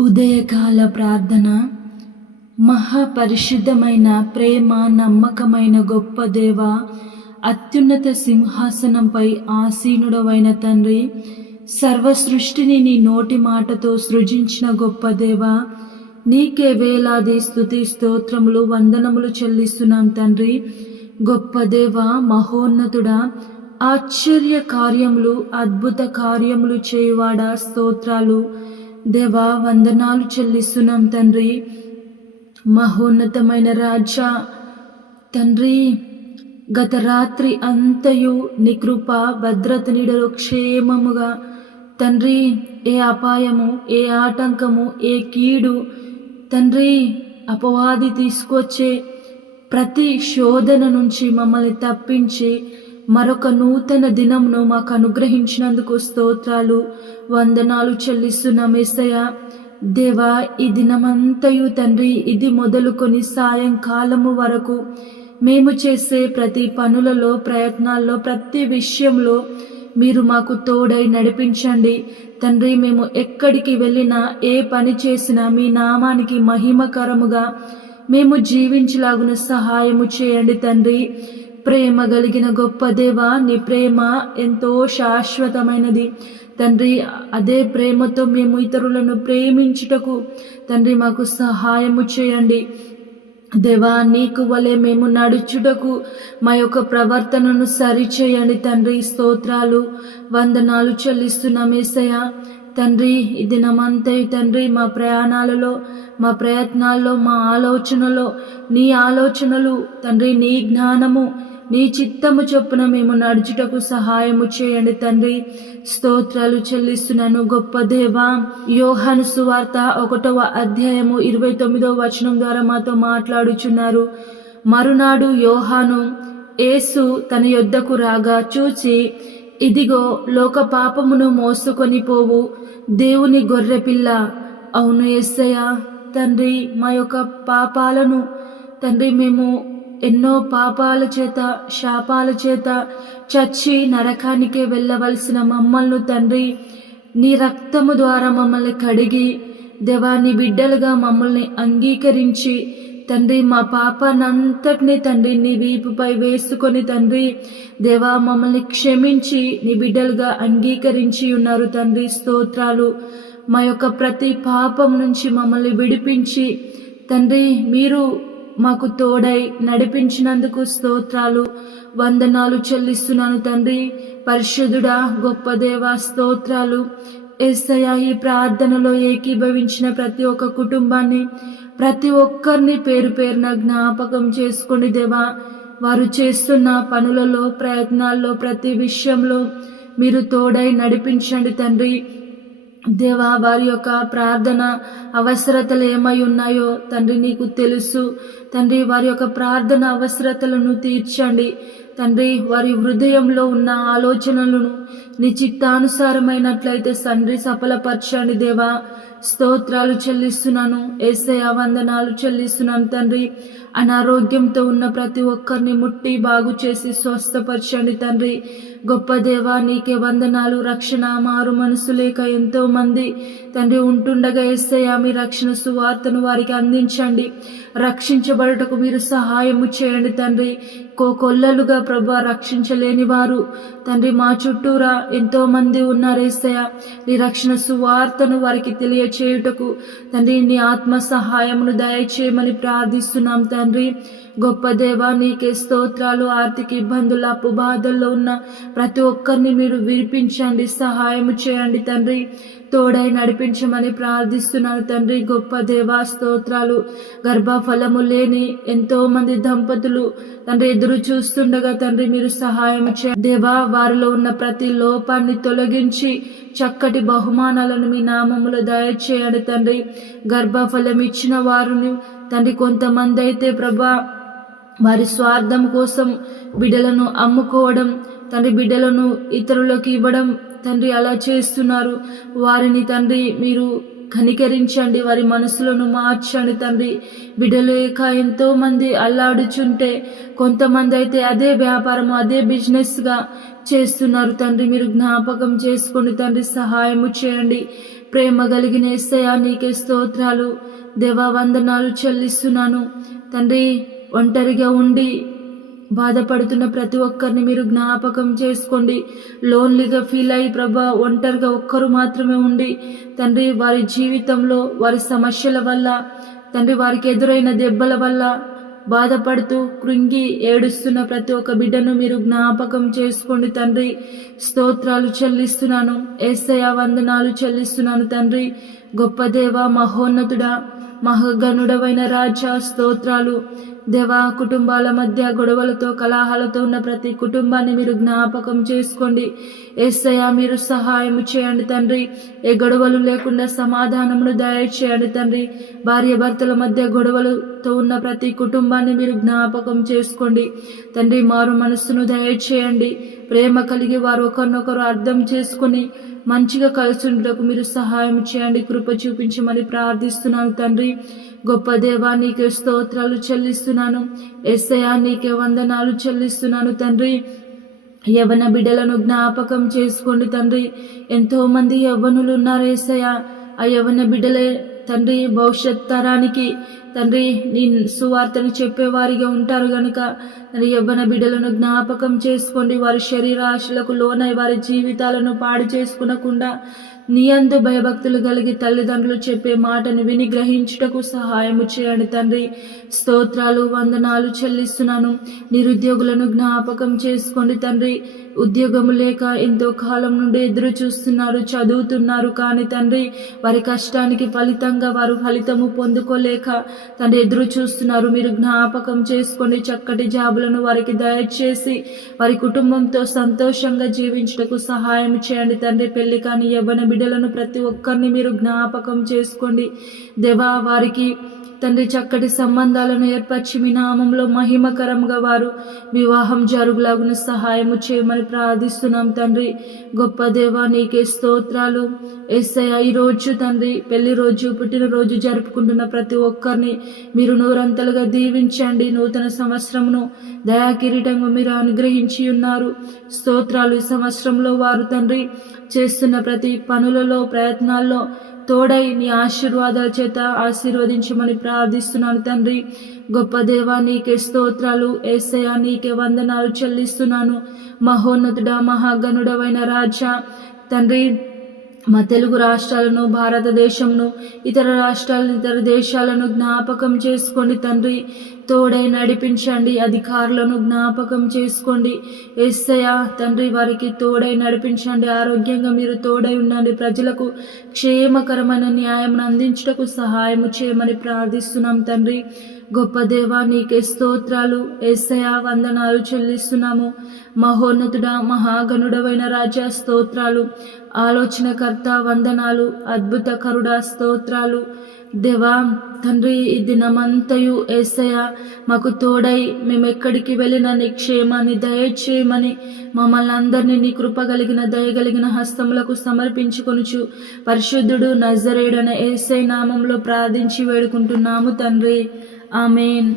ఉదయకాల ప్రార్థన మహాపరిశుద్ధమైన ప్రేమ నమ్మకమైన గొప్ప దేవ అత్యున్నత సింహాసనంపై ఆసీనుడవైన తండ్రి సర్వ సృష్టిని నీ నోటి మాటతో సృజించిన గొప్ప దేవ నీకే వేలాది స్థుతి స్తోత్రములు వందనములు చెల్లిస్తున్నాం తండ్రి. గొప్ప దేవ మహోన్నతుడా ఆశ్చర్య కార్యములు అద్భుత కార్యములు చేయువాడా స్తోత్రాలు. దేవా వందనాలు చెల్లిస్తున్నాం తండ్రి. మహోన్నతమైన రాజా తండ్రి గత రాత్రి అంతయు నీ కృప భద్రత నీడలో క్షేమముగా. తండ్రి ఏ అపాయము ఏ ఆటంకము ఏ కీడు తండ్రి అపవాది తీసుకొచ్చే ప్రతి శోధన నుంచి మమ్మల్ని తప్పించి మరొక నూతన దినమును మాకు అనుగ్రహించినందుకు స్తోత్రాలు వందనాలు చెల్లిస్తున్నాం ఏసయ్య. దేవా ఈ దినమంతయు తండ్రి ఇది మొదలుకొని సాయంకాలము వరకు మేము చేసే ప్రతి పనులలో ప్రయత్నాల్లో ప్రతి విషయంలో మీరు మాకు తోడై నడిపించండి. తండ్రి మేము ఎక్కడికి వెళ్ళినా ఏ పని చేసినా మీ నామానికి మహిమకరముగా మేము జీవించలాగున సహాయము చేయండి తండ్రి. ప్రేమ కలిగిన గొప్ప దేవ నీ ప్రేమ ఎంతో శాశ్వతమైనది. తండ్రి అదే ప్రేమతో మేము ఇతరులను ప్రేమించుటకు తండ్రి మాకు సహాయము చేయండి. దేవా నీకు వలె మేము నడుచుటకు మా యొక్క ప్రవర్తనను సరిచేయండి తండ్రి. స్తోత్రాలు వందనాలు చెల్లిస్తున్నాం ఏసయ్య. తండ్రి ఈ దినమంతయు తండ్రి మా ప్రయాణాలలో మా ప్రయత్నాల్లో మా ఆలోచనలో నీ ఆలోచనలు తండ్రి నీ జ్ఞానము నీ చిత్తము చొప్పున మేము నడుచుటకు సహాయము చేయండి తండ్రి. స్తోత్రాలు చెల్లిస్తున్నాను గొప్ప దేవ. యోహాను సువార్త ఒకటవ అధ్యాయము ఇరవై తొమ్మిదవ వచనం ద్వారా మాతో మాట్లాడుచున్నారు. మరునాడు యోహాను యేసు తన యొద్దకు రాగా చూచి ఇదిగో లోక పాపమును మోసుకొని పోవు దేవుని గొర్రెపిల్ల అవును ఎస్సయ్య తండ్రి మా యొక్క పాపాలను తండ్రి మేము ఎన్నో పాపాల చేత శాపాల చేత చచ్చి నరకానికే వెళ్ళవలసిన మమ్మల్ని తండ్రి నీ రక్తము ద్వారా మమ్మల్ని కడిగి దేవాన్ని బిడ్డలుగా మమ్మల్ని అంగీకరించి తండ్రి మా పాపానంతటిని తండ్రి నీ వీపుపై వేసుకొని తండ్రి దేవా మమ్మల్ని క్షమించి నీ బిడ్డలుగా అంగీకరించి ఉన్నారు తండ్రి స్తోత్రాలు. మా యొక్క ప్రతి పాపం నుంచి మమ్మల్ని విడిపించి తండ్రి మీరు మాకు తోడై నడిపించినందుకు స్తోత్రాలు వందనాలు చెల్లిస్తున్నాను తండ్రి. పరిశుద్ధుడా గొప్ప దేవ స్తోత్రాలు. ఏసయ ఈ ప్రార్థనలో ఏకీభవించిన ప్రతి ఒక్క కుటుంబాన్ని ప్రతి ఒక్కరిని పేరు పేరున జ్ఞాపకం చేసుకోండి దేవా వారు చేస్తున్న పనులలో ప్రయత్నాల్లో ప్రతి విషయంలో మీరు తోడై నడిపించండి తండ్రి. దేవా వారి యొక్క ప్రార్థన అవసరతలు ఏమై ఉన్నాయో తండ్రి నీకు తెలుసు. తండ్రి వారి యొక్క ప్రార్థన అవసరతలను తీర్చండి. తండ్రి వారి హృదయంలో ఉన్న ఆలోచనలను నీ చిత్తానుసారమైనట్లయితే తండ్రి సఫలపరచండి దేవా. స్తోత్రాలు చెల్లిస్తున్నాను ఏసయ వందనాలు చెల్లిస్తున్నాను తండ్రి. అనారోగ్యంతో ఉన్న ప్రతి ఒక్కరిని ముట్టి బాగు చేసి స్వస్థపరచండి తండ్రి. గొప్ప దేవా నీకే వందనాలు. రక్షణ మారు మనసు లేక ఎంతో మంది తండ్రి ఉంటుండగా ఎస్సయ్యా మీ రక్షణ సువార్తను వారికి అందించండి. రక్షించబడుటకు మీరు సహాయము చేయండి తండ్రి. కోకొల్లలుగా ప్రభా రక్షించలేని వారు. తండ్రి మా చుట్టూరా ఎంతో మంది ఉన్నారు ఏసయ నీ రక్షణ సువార్తను వారికి తెలియచేయుటకు తండ్రి నీ ఆత్మ సహాయమును దయచేయమని ప్రార్థిస్తున్నాం తండ్రి. గొప్ప దేవా నీకే స్తోత్రాలు ఆర్థిక ఇబ్బందులు అప్పు బాధల్లో ఉన్న ప్రతి ఒక్కరిని మీరు విరిపించండి సహాయం చేయండి తండ్రి. తోడై నడిపించమని ప్రార్థిస్తున్నాను తండ్రి. గొప్ప దేవా స్తోత్రాలు గర్భఫలము లేని ఎంతో మంది దంపతులు తండ్రి ఎదురు చూస్తుండగా తండ్రి మీరు సహాయం చే దేవా వారిలో ఉన్న ప్రతి లోపాన్ని తొలగించి చక్కటి బహుమానాలను మీ నామములో దయచేయండి తండ్రి. గర్భఫలం ఇచ్చిన వారిని తండ్రి కొంతమంది అయితే ప్రభా వారి స్వార్థం కోసం బిడ్డలను అమ్ముకోవడం తండ్రి బిడ్డలను ఇతరులకు ఇవ్వడం తండ్రి అలా చేస్తున్నారు. వారిని తండ్రి మీరు కనికరించండి. వారి మనసులను మార్చండి తండ్రి. బిడ్డలేక ఎంతోమంది అల్లాడుచుంటే కొంతమంది అయితే అదే వ్యాపారము అదే బిజినెస్గా చేస్తున్నారు. తండ్రి మీరు జ్ఞాపకం చేసుకోండి. తండ్రి సహాయము చేయండి. ప్రేమ కలిగిన ఎస్సయా నీకే స్తోత్రాలు. దేవా వందనాలు చెల్లిస్తున్నాను. తండ్రి ఒంటరిగా ఉండి బాధపడుతున్న ప్రతి ఒక్కరిని మీరు జ్ఞాపకం చేసుకోండి. లోన్లీగా ఫీల్ అయ్యి ప్రభా ఒంటరిగా ఒక్కరు మాత్రమే ఉండి తండ్రి వారి జీవితంలో వారి సమస్యల వల్ల తండ్రి వారికి ఎదురైన దెబ్బల వల్ల బాధపడుతూ కృంగి ఏడుస్తున్న ప్రతి ఒక్క బిడ్డను మీరు జ్ఞాపకం చేసుకోండి తండ్రి. స్తోత్రాలు చెల్లిస్తున్నాను. ఏసయ వందనాలు చెల్లిస్తున్నాను తండ్రి. గొప్ప దేవ మహోన్నతుడా మహగనుడవైన రాజా స్తోత్రాలు. దేవా కుటుంబాల మధ్య గొడవలతో కలహాలతో ఉన్న ప్రతి కుటుంబాన్ని మీరు జ్ఞాపకం చేసుకోండి. ఏసయ్య మీరు సహాయం చేయండి తండ్రి. ఏ గొడవలు లేకుండా సమాధానమును దయచేయండి తండ్రి. భార్య భర్తల మధ్య గొడవలతో ఉన్న ప్రతి కుటుంబాన్ని మీరు జ్ఞాపకం చేసుకోండి. తండ్రి మారు మనస్సును దయచేయండి. ప్రేమ కలిగి వారు ఒకరినొకరు అర్థం చేసుకుని మంచిగా కలిసి ఉండటకు మీరు సహాయం చేయండి. కృప చూపించమని ప్రార్థిస్తున్నాను తండ్రి. గొప్ప దేవా నీకే స్తోత్రాలు చెల్లిస్తున్నాను. ఎస్సయా నీకే వందనాలు చెల్లిస్తున్నాను తండ్రి. యవన బిడ్డలను జ్ఞాపకం చేసుకోండి తండ్రి. ఎంతోమంది యవ్వనులు ఉన్నారు ఏసయ ఆ యవన బిడ్డలే తండ్రి భవిష్యత్ తరానికి తండ్రి నీ సువార్తను చెప్పేవారిగా ఉంటారు గనుక తండ్రి యవ్వన బిడ్డలను జ్ఞాపకం చేసుకోండి. వారి శరీరాశలకు లోనై వారి జీవితాలను పాడు చేసుకునకుండా నీ అందు భయభక్తులు కలిగి తల్లిదండ్రులు చెప్పే మాటను విని గ్రహించుటకు సహాయము చేయండి తండ్రి. స్తోత్రాలు వందనాలు చెల్లిస్తున్నాను. నిరుద్యోగులను జ్ఞాపకం చేసుకోండి తండ్రి. ఉద్యోగము లేక ఎంతో కాలం నుండి ఎదురు చూస్తున్నారు చదువుతున్నారు. కానీ తండ్రి వారి కష్టానికి ఫలితంగా వారు ఫలితము పొందుకోలేక తండ్రి ఎదురు చూస్తున్నారు. మీరు జ్ఞాపకం చేసుకోండి చక్కటి జాబులను వారికి దయచేసి వారి కుటుంబంతో సంతోషంగా జీవించుటకు సహాయం చేయండి తండ్రి. పెళ్ళి కానీ యవ్వన బిడ్డలను ప్రతి ఒక్కరిని మీరు జ్ఞాపకం చేసుకోండి. దేవా వారికి తండ్రి చక్కటి సంబంధాలను ఏర్పరిచి మీ నామంలో మహిమకరంగా వారు వివాహం జరుగులాగున సహాయము చేయమని ప్రార్థిస్తున్నాం తండ్రి. గొప్ప దేవా నీకే స్తోత్రాలు. ఎస్ఐ ఈరోజు తండ్రి పెళ్ళి రోజు పుట్టినరోజు జరుపుకుంటున్న ప్రతి ఒక్కరిని మీరు నూరంతలుగా దీవించండి. నూతన సంవత్సరమును దయాకిరీటంగా మీరు అనుగ్రహించి ఉన్నారు. స్తోత్రాలు ఈ సంవత్సరంలో వారు తండ్రి చేస్తున్న ప్రతి పనులలో ప్రయత్నాల్లో తోడై నీ ఆశీర్వాదాల చేత ఆశీర్వదించమని ప్రార్థిస్తున్నాను తండ్రి. గొప్ప దేవా నీకే స్తోత్రాలు. ఏసయా నీకే వందనాలు చెల్లిస్తున్నాను. మహోన్నతుడ మహాగణుడవైన రాజా. తండ్రి మా తెలుగు రాష్ట్రాలను భారతదేశంను ఇతర రాష్ట్రాలను ఇతర దేశాలను జ్ఞాపకం చేసుకోండి తండ్రి. తోడై నడిపించండి అధికారులను జ్ఞాపకం చేసుకోండి. ఎస్సయ తండ్రి వారికి తోడై నడిపించండి ఆరోగ్యంగా మీరు తోడై ఉండండి. ప్రజలకు క్షేమకరమైన న్యాయం అందించటకు సహాయం చేయమని ప్రార్థిస్తున్నాం తండ్రి. గొప్ప దేవ నీకే స్తోత్రాలు. ఏసయ వందనాలు చెల్లిస్తున్నాము. మహోన్నతుడ మహాగణుడవైన రాజా స్తోత్రాలు. ఆలోచనకర్త వందనాలు. అద్భుతకరుడ స్తోత్రాలు. దేవా తండ్రి ఈ దినమంతయు ఏసయ మాకు తోడై మేము ఎక్కడికి వెళ్ళిన నీ క్షేమాన్ని దయచేయమని మమ్మల్ని అందరినీ నీ కృపగలిగిన దయగలిగిన హస్తములకు సమర్పించుకొనుచు పరిశుద్ధుడు నజరేడన ఏసై నామంలో ప్రార్థించి వేడుకుంటున్నాము తండ్రి. ఆమెన్.